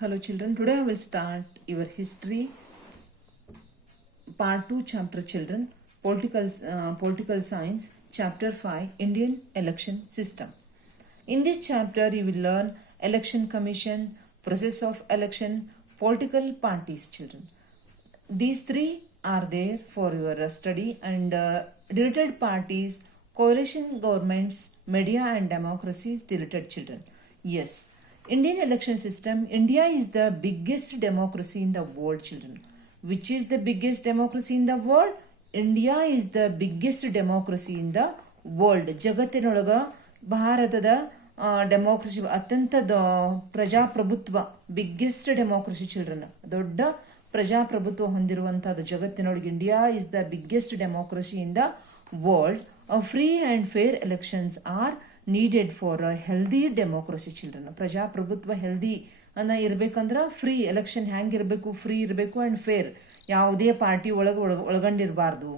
Hello children, today I will start your history part 2 chapter children, political science chapter 5 Indian election system. In this chapter you will learn election commission, process of election, political parties children. These three are there for your study and related parties, coalition governments, media and democracies related children. Yes, Indian election system, India is the biggest democracy in the world children. Which is the biggest democracy in the world? India is the biggest democracy in the world. ಜಗತ್ತಿನೊಳಗ ಭಾರತದ democracy ಅತ್ಯಂತ ಪ್ರಜಾಪ್ರಭುತ್ವ biggest democracy children ದೊಡ್ಡ ಪ್ರಜಾಪ್ರಭುತ್ವ ಹೊಂದಿರುವಂತಹದ್ದು ಜಗತ್ತಿನೊಳಗೆ India is the biggest democracy in the world. Free and fair elections are needed for a healthy democracy children. ಪ್ರಜಾಪ್ರಭುತ್ವ healthy ಅನ್ನ ಇರ್ಬೇಕಂದ್ರ ಫ್ರೀ ಎಲೆಕ್ಷನ್ ಹೆಂಗಿರ್ಬೇಕು, ಫ್ರೀ ಇರಬೇಕು ಅಂಡ್ ಫೇರ್. ಯಾವುದೇ ಪಾರ್ಟಿ ಒಳಗೊಂಡಿರಬಾರ್ದು,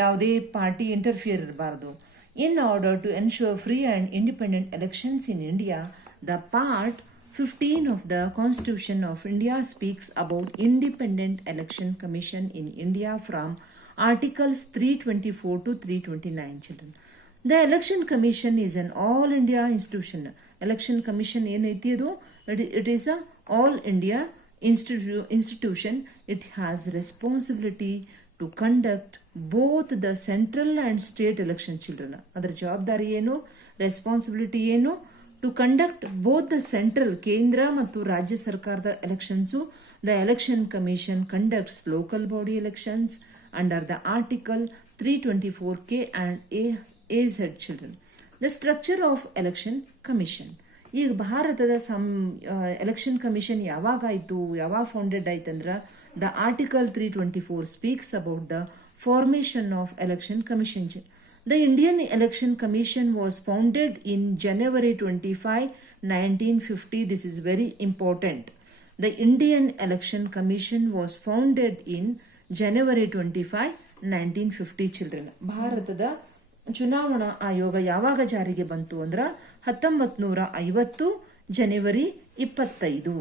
ಯಾವುದೇ ಪಾರ್ಟಿ ಇಂಟರ್ಫಿಯರ್ ಇರಬಾರ್ದು. In order to ensure free and independent elections in India, the Part 15 of the Constitution of India speaks about Independent Election Commission in India from Articles 324 to 329 children. The Election Commission is an all India institution. Election Commission ಏನೈತಿ ಅದು it is a all India institution. It has responsibility to conduct both the central and state election children. ಅದರ ಜವಾಬ್ದಾರಿ ಏನು, responsibility ಏನು? To conduct both the central ಕೇಂದ್ರ ಮತ್ತು ರಾಜ್ಯ ಸರ್ಕಾರದ elections. The election commission conducts local body elections under the article 324K and AZ children. The structure of election commission. ಈಗ ಭಾರತದ ಎಲೆಕ್ಷನ್ ಕಮಿಷನ್ ಯಾವಾಗಾಯಿತು, ಯಾವಾಗ ಫೌಂಡೆಡ್ ಆಯ್ತಂದ್ರ the Article 324 speaks about the formation of Election Commission. The Indian Election Commission was founded in January 25, 1950. This is very important. The Indian Election Commission was founded in January 25, 1950 children. ಭಾರತದ ಚುನಾವಣಾ ಆಯೋಗ ಯಾವಾಗ ಜಾರಿಗೆ ಬಂತು ಅಂದ್ರ 1950 ಜನವರಿ 25.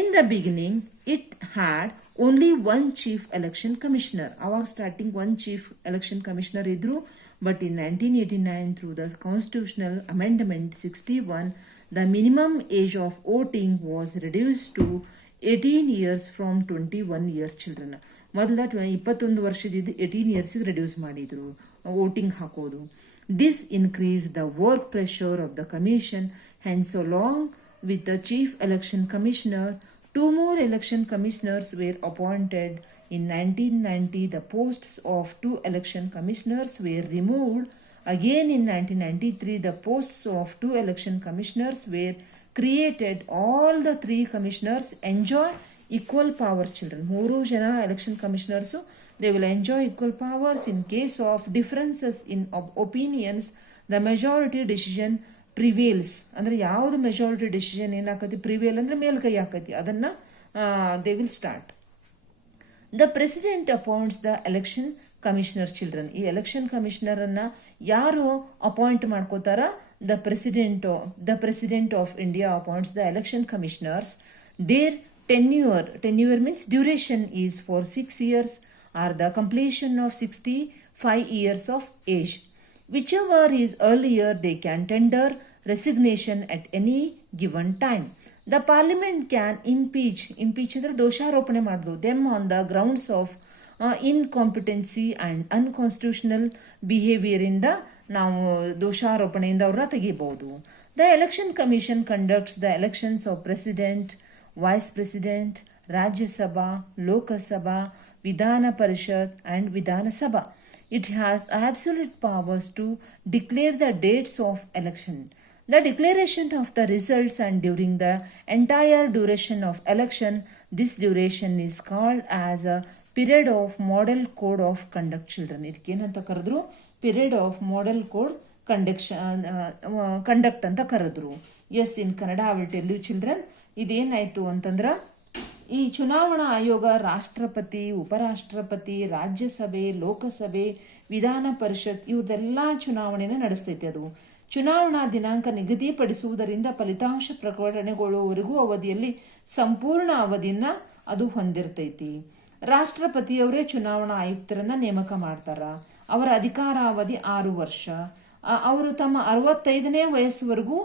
In the beginning, it had only one chief election commissioner. Aವಾಗ starting one chief election commissioner ಇದ್ರು. But in 1989, through the constitutional amendment 61, the minimum age of voting was reduced to 18 years from 21 years children. ಮೊದಲ 21 ವರ್ಷದಿಂದ 18 years reduce ಮಾಡಿದ್ರು voting ಹಾಕೋದು. This increased the work pressure of the commission. Hence, along with the chief election commissioner, 2 more election commissioners were appointed. In 1990, the posts of 2 election commissioners were removed. Again in 1993, the posts of 2 election commissioners were created. All the 3 commissioners enjoy equal powers children. 3 ಜನ election commissioners, they will enjoy equal powers. In case of differences in opinions, the majority decision prevails. ಅಂದ್ರೆ ಯಾವ್ದು majority decision ಏನಾಕತಿ, prevail ಅಂದ್ರೆ ಮೇಲ್ಕೈ ಹಾಕತಿ, ಅದನ್ನ they will start. The president appoints the election commissioner children. ಈ election commissioner ಅನ್ನ ಯಾರು appoint ಮಾಡ್ಕೋತಾರ? The president of India appoints the election commissioners. Their tenure means duration is for 6 years or the completion of 65 years of age. Whichever is earlier, they can tender resignation at any given time. The parliament can impeach ಅಂದ್ರೆ ದೋಷಾರೋಪಣೆ ಮಾಡೋದು, them on the grounds of incompetency and unconstitutional behavior ಇಂದ ನಾವು ದೋಷಾರೋಪಣೆಯಿಂದ ಅವ್ರನ್ನ ತೆಗಿಬಹುದು. The election commission conducts the elections of president, vice president, Rajya Sabha, Lok Sabha, Vidhana Parishad and Vidhana Sabha. It has absolute powers to declare the dates of election. The declaration of the results and during the entire duration of election, this duration is called as a period of model code of conduct children. ಇದಕ್ಕೇನಂತ ಕರೆದ್ರು? period of model code conduct ಅಂತ ಕರೆದ್ರು. Yes, in Kannada I will tell you children. ಇದೇನಾಯ್ತು ಅಂತಂದ್ರ ಈ ಚುನಾವಣಾ ಆಯೋಗ ರಾಷ್ಟ್ರಪತಿ, ಉಪರಾಷ್ಟ್ರಪತಿ, ರಾಜ್ಯಸಭೆ, ಲೋಕಸಭೆ, ವಿಧಾನ ಪರಿಷತ್ ಇವ್ರದೆಲ್ಲ ಚುನಾವಣೆನ ನಡೆಸ್ತೈತೆ. ಅದು ಚುನಾವಣಾ ದಿನಾಂಕ ನಿಗದಿಪಡಿಸುವುದರಿಂದ ಫಲಿತಾಂಶ ಪ್ರಕಟಣೆಗೊಳ್ಳುವವರೆಗೂ ಅವಧಿಯಲ್ಲಿ ಸಂಪೂರ್ಣ ಅವಧಿನ ಅದು ಹೊಂದಿರ್ತೈತಿ. ರಾಷ್ಟ್ರಪತಿಯವರೇ ಚುನಾವಣಾ ಆಯುಕ್ತರನ್ನ ನೇಮಕ ಮಾಡ್ತಾರ. ಅವರ ಅಧಿಕಾರಾವಧಿ 6 ವರ್ಷ. ಅವರು ತಮ್ಮ 65ನೇ ವಯಸ್ಸುವರೆಗೂ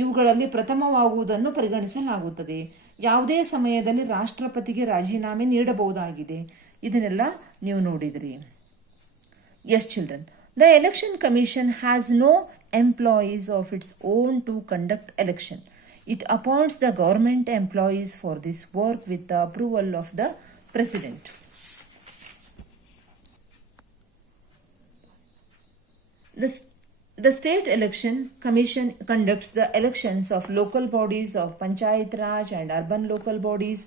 ಇವುಗಳಲ್ಲಿ ಪ್ರಥಮವಾಗುವುದನ್ನು ಪರಿಗಣಿಸಲಾಗುತ್ತದೆ. ಯಾವುದೇ ಸಮಯದಲ್ಲಿ ರಾಷ್ಟ್ರಪತಿಗೆ ರಾಜೀನಾಮೆ ನೀಡಬಹುದಾಗಿದೆ. ಇದನ್ನೆಲ್ಲ ನೀವು ನೋಡಿದ್ರಿ. Yes children, the election commission has no employees of its own to conduct election. It appoints the government employees for this work with the approval of the president. The State Election Commission conducts the elections of local bodies of Panchayat Raj and urban local bodies.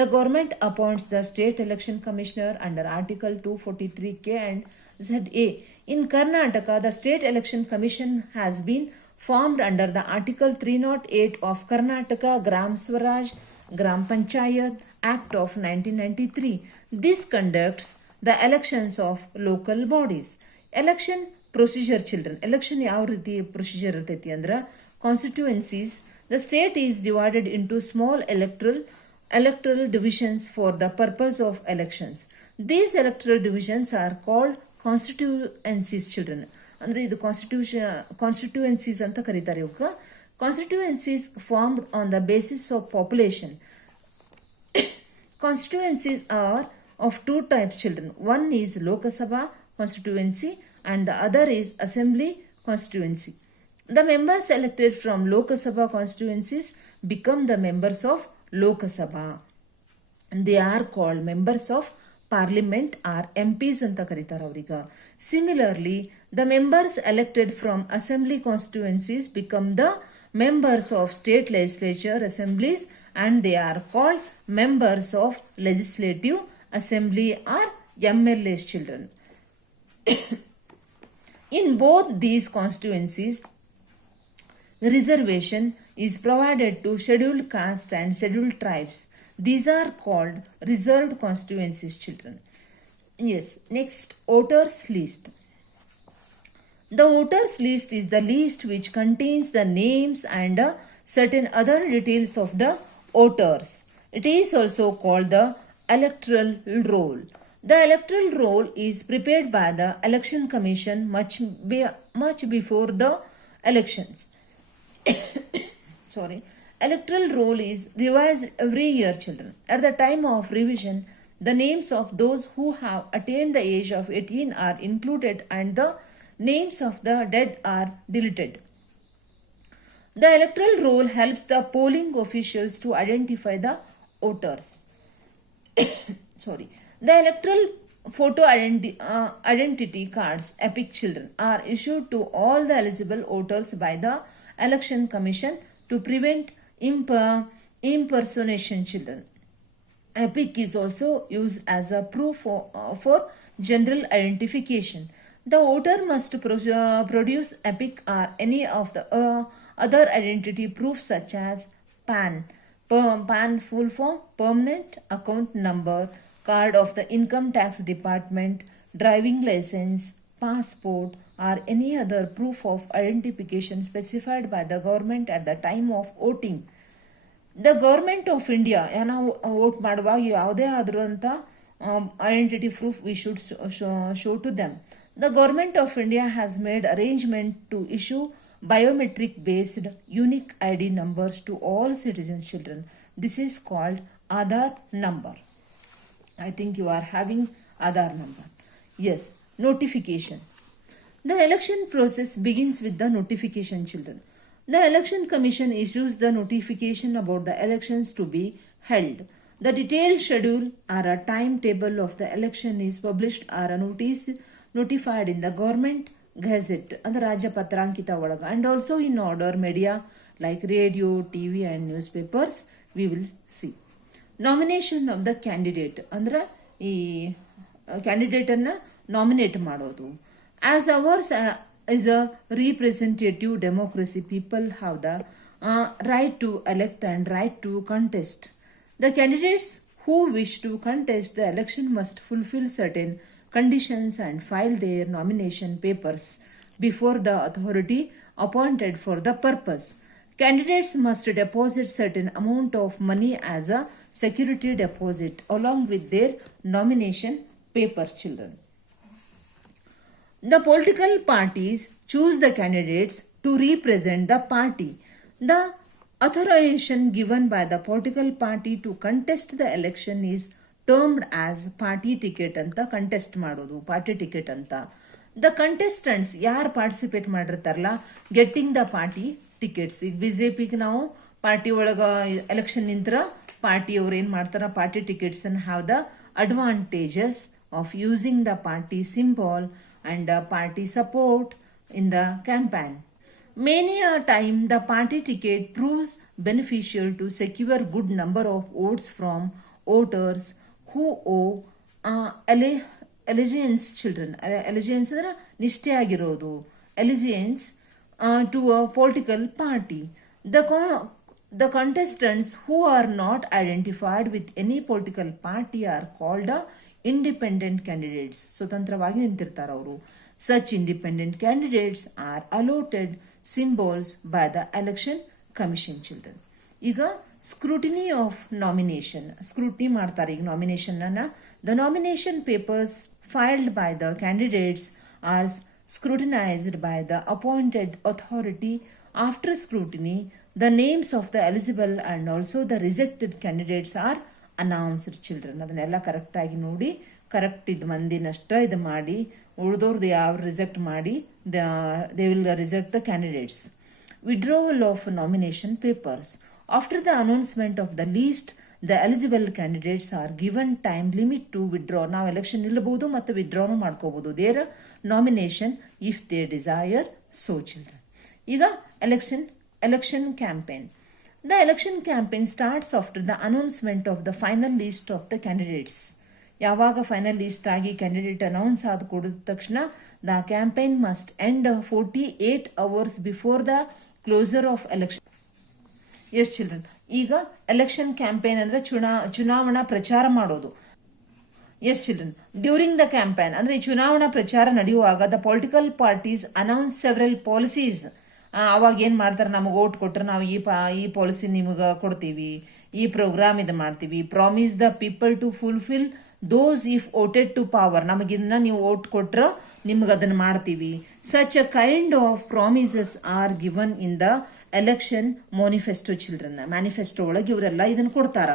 The government appoints the State Election Commissioner under Article 243K and ZA. In Karnataka, the State Election Commission has been formed under the Article 308 of Karnataka Gram Swaraj Gram Panchayat Act of 1993. This conducts the elections of local bodies. Election procedure children. Election ಯಾವ ರೀತಿ procedure ಇರ್ತೈತಿ ಅಂದ್ರೆ constituencies. The state is divided into small electoral divisions for the purpose of elections. These electoral divisions are called constituencies children. ಅಂದರೆ ಇದು constituencies ಅಂತ ಕರೀತಾರೆ. ಇವಕ್ಕೆ constituencies formed on the basis of population. Constituencies are of 2 types children. One is Lok Sabha constituency and the other is Assembly constituency. The members elected from Lok Sabha constituencies become the members of Lok Sabha. They are called members of Parliament or MPs ಅಂತ ಕರೀತಾರೆ ಅವ್ರಿಗೆ. Similarly, the members elected from Assembly constituencies become the members of state legislature assemblies and they are called members of Legislative Assembly or MLAs children. In both these constituencies, reservation is provided to scheduled caste and scheduled tribes. These are called reserved constituencies children. Yes, next, voters list. The voters list is the list which contains the names and certain other details of the voters. It is also called the electoral roll. The electoral roll is prepared by the election commission much before the elections. Sorry. Electoral roll is revised every year children. At the time of revision, the names of those who have attained the age of 18 are included and the names of the dead are deleted. The electoral roll helps the polling officials to identify the voters. Sorry. The electoral photo identity cards, EPIC children, are issued to all the eligible voters by the election commission to prevent impersonation children. EPIC is also used as a proof for general identification. The voter must produce EPIC or any of the other identity proofs such as PAN, PAN full form, permanent account number, card of the income tax department, driving license, passport, or any other proof of identification specified by the government at the time of voting. The government of India, ನಾವು vote ಮಾಡುವಾಗ ಯಾವುದೇ ಆದ್ರಂಥ identity proof we should show to them. The government of India has made arrangement to issue biometric based unique ID numbers to all citizens children. This is called Aadhaar number. I think you are having Aadhaar number. Yes, notification. The election process begins with the notification children. The election commission issues the notification about the elections to be held. The detailed schedule or a timetable of the election is published or a notice notified in the government gazette and the Rajya Patrankita Vadaga and also in other media like radio, TV and newspapers we will see. Nomination of the candidate ಅಂದ್ರೆ ಈ candidate ಅನ್ನ nominate ಮಾಡೋದು. As ours is a representative democracy, people have the right to elect and right to contest. The candidates who wish to contest the election must fulfill certain conditions and file their nomination papers before the authority appointed for the purpose. Candidates must deposit certain amount of money as a security deposit along with their nomination paper, children. The political parties choose the candidates to represent the party. The authorization given by the political party to contest the election is termed as party ticket ಅಂತ contest ಮಾಡೋದು party ticket ಅಂತ. The contestants ಯಾರು participate ಮಾಡಿರ್ತಾರಲ್ಲ getting the party tickets. ಈಗ ಬಿಜೆಪಿಗೆ ನಾವು party ಒಳಗೆ election ನಿಂತರ ಪಾರ್ಟಿಯವ್ರು ಏನು ಮಾಡ್ತಾರ ಪಾರ್ಟಿ ಟಿಕೆಟ್ಸ್ ಅನ್ನು have the advantages of using the party symbol and party support in the campaign. Many a time the party ticket proves beneficial to secure good number of votes from voters who owe allegiance, children. Allegiance ಅಂದ್ರೆ ನಿಷ್ಠೆ ಆಗಿರೋದು, allegiance to a political party. The contestants who are not identified with any political party are called independent candidates. ಸ್ವತಂತ್ರವಾಗಿ ನಿಂತಿರ್ತಾರ ಅವರು. Such independent candidates are allotted symbols by the election commission, children. ಈಗ scrutiny of nomination, scrutiny ಮಾಡ್ತಾರೆ ಈಗ nomination ಅನ್ನ. The nomination papers filed by the candidates are scrutinized by the appointed authority. After scrutiny, the names of the eligible and also the rejected candidates are announced, children. ಅದನ್ನೆಲ್ಲ ಕರೆಕ್ಟಾಗಿ ನೋಡಿ, correct ಇದು ಮಂದಿನಷ್ಟ ಇದು ಮಾಡಿ, ಉಳಿದವ್ರದ್ದು ಯಾವ ರಿಜೆಕ್ಟ್ ಮಾಡಿ they will reject the candidates. Withdrawal of nomination papers. After the announcement of the list the eligible candidates are given time limit to withdraw. ನಾವು election ನಿಲ್ಲಬಹುದು ಮತ್ತು ವಿಡ್ರಾನು ಮಾಡ್ಕೋಬಹುದು their nomination if they desire so, children. ಈಗ election campaign. The election campaign starts after the announcement of the final list of the candidates. ಯಾವಾಗ final list ಆಗಿ candidate announce ಆದ ಕೂಡಿದ ತಕ್ಷಣ the campaign must end 48 hours before the closure of election. Yes children, ಈಗ election campaign ಅಂದ್ರೆ ಚುನಾವಣಾ ಪ್ರಚಾರ ಮಾಡೋದು. Yes children, during the campaign ಅಂದ್ರೆ ಈ ಚುನಾವಣಾ ಪ್ರಚಾರ ನಡೆಯುವಾಗ the political parties announce several policies. ಅವಾಗ ಏನು ಮಾಡ್ತಾರೆ, ನಮಗೆ ಓಟ್ ಕೊಟ್ಟರೆ ನಾವು ಈ ಪಾಲಿಸಿ ನಿಮಗೆ ಕೊಡ್ತೀವಿ, ಈ ಪ್ರೋಗ್ರಾಮ್ ಇದು ಮಾಡ್ತೀವಿ. Promise the people to fulfil those if voted to power. ನಮಗಿನ್ನ ನೀವು ಓಟ್ ಕೊಟ್ರೆ ನಿಮ್ಗೆ ಅದನ್ನು ಮಾಡ್ತೀವಿ. Such a kind of promises are given in the election manifesto, children. Manifesto ಒಳಗೆ ಇವರೆಲ್ಲ ಇದನ್ನು ಕೊಡ್ತಾರ.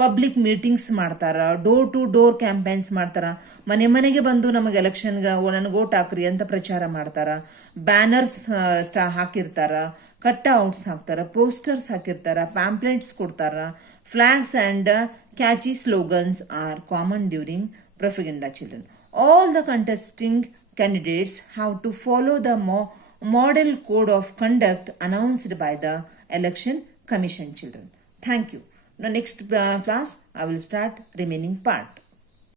ಪಬ್ಲಿಕ್ ಮೀಟಿಂಗ್ಸ್ ಮಾಡ್ತಾರ, ಡೋರ್ ಟು ಡೋರ್ ಕ್ಯಾಂಪೇನ್ಸ್ ಮಾಡ್ತಾರ, ಮನೆ ಮನೆಗೆ ಬಂದು ನಮಗೆ ಎಲೆಕ್ಷನ್ಗೆ ನನಗೆ ಓಟ್ ಹಾಕ್ರಿ ಅಂತ ಪ್ರಚಾರ ಮಾಡ್ತಾರ. ಬ್ಯಾನರ್ಸ್ ಹಾಕಿರ್ತಾರ, ಕಟ್ಔಟ್ಸ್ ಹಾಕ್ತಾರ, ಪೋಸ್ಟರ್ಸ್ ಹಾಕಿರ್ತಾರ, ಪ್ಯಾಂಪ್ಲೆಟ್ಸ್ ಕೊಡ್ತಾರ. Flags and catchy slogans are common during propaganda, children. All the contesting candidates have to follow the model code of conduct announced by the election commission, children. Thank you. Now next class I will start remaining part.